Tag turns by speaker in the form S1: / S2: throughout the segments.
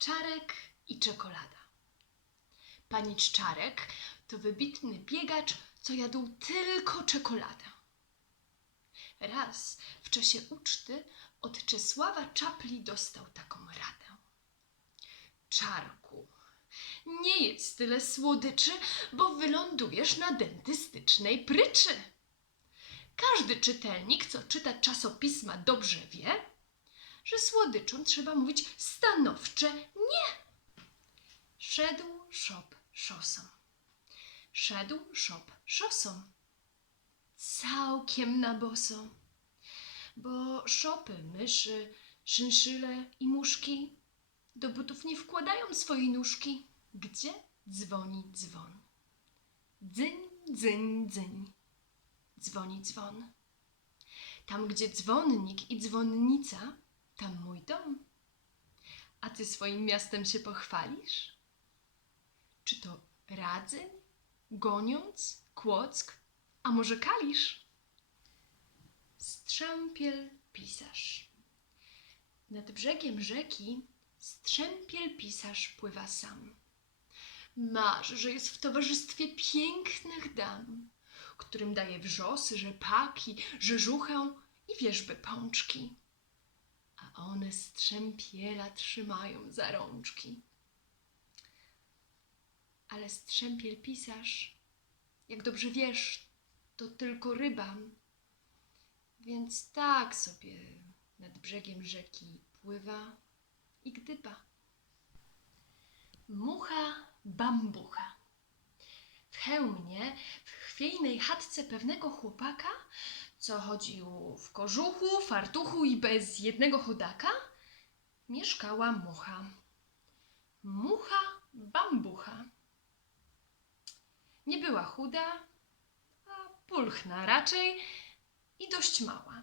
S1: Czarek i czekolada. Panicz Czarek to wybitny biegacz, co jadł tylko czekoladę. Raz w czasie uczty od Czesława Czapli dostał taką radę. Czarku, nie jedz tyle słodyczy, bo wylądujesz na dentystycznej pryczy. Każdy czytelnik, co czyta czasopisma, dobrze wie, że słodyczom trzeba mówić stanowcze nie. Szedł szop szosą. Szedł szop szosą. Całkiem na boso. Bo szopy, myszy, szynszyle i muszki do butów nie wkładają swojej nóżki. Gdzie dzwoni dzwon? Dzyń, dzyń, dzyń. Dzwoni dzwon. Tam, gdzie dzwonnik i dzwonnica, tam mój dom. A ty swoim miastem się pochwalisz? Czy to Radzyń, Goniąc, Kłock, a może Kalisz? Strzępiel pisarz. Nad brzegiem rzeki strzępiel pisarz pływa sam. Marzy, że jest w towarzystwie pięknych dam, którym daje wrzosy, rzepaki, rzeżuchę i wierzby pączki. A one strzępiela trzymają za rączki. Ale strzępiel pisarz, jak dobrze wiesz, to tylko ryba. Więc tak sobie nad brzegiem rzeki pływa i gdyba. Mucha bambucha. W hełmie, w chwiejnej chatce pewnego chłopaka, co chodził w kożuchu, fartuchu i bez jednego chodaka, mieszkała mucha. Mucha bambucha. Nie była chuda, a pulchna raczej i dość mała.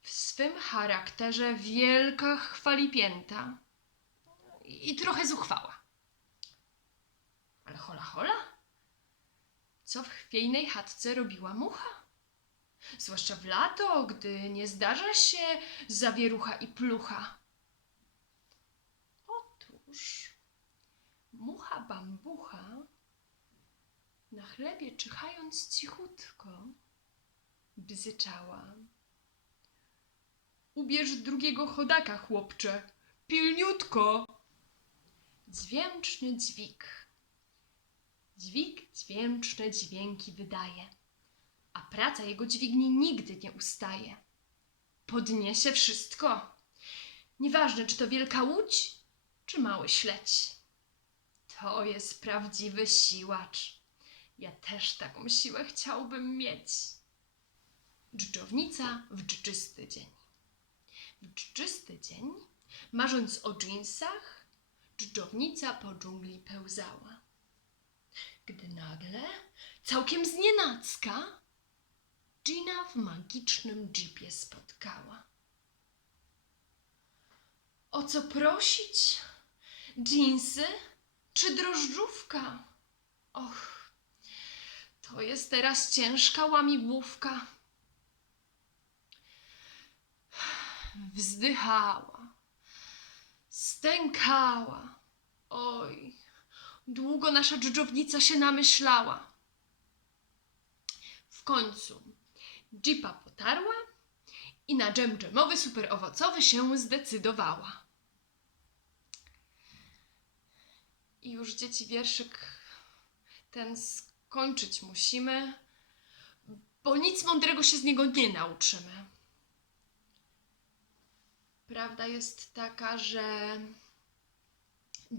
S1: W swym charakterze wielka chwalipięta i trochę zuchwała. Ale hola hola, co w chwiejnej chatce robiła mucha? Zwłaszcza w lato, gdy nie zdarza się zawierucha i plucha. Otóż mucha bambucha na chlebie czyhając cichutko bzyczała. Ubierz drugiego chodaka, chłopcze, pilniutko. Dźwięczny dźwig. Dźwig dźwięczne dźwięki wydaje, praca jego dźwigni nigdy nie ustaje. Podniesie wszystko. Nieważne, czy to wielka łódź, czy mały śledź. To jest prawdziwy siłacz. Ja też taką siłę chciałbym mieć. Dżdżownica w dżdżysty dzień. W dżdżysty dzień, marząc o dżinsach, dżdżownica po dżungli pełzała. Gdy nagle, całkiem znienacka, Gina w magicznym jeepie spotkała. O co prosić? Dżinsy czy drożdżówka? Och, to jest teraz ciężka łamigłówka. Wzdychała, stękała. Oj, długo nasza dżdżownica się namyślała. W końcu jeepa potarła i na dżem dżemowy super owocowy się zdecydowała. I już dzieci wierszyk ten skończyć musimy, bo nic mądrego się z niego nie nauczymy. Prawda jest taka, że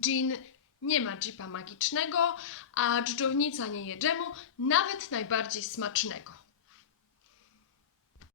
S1: Jean nie ma jeepa magicznego, a dżdżownica nie je dżemu, nawet najbardziej smacznego.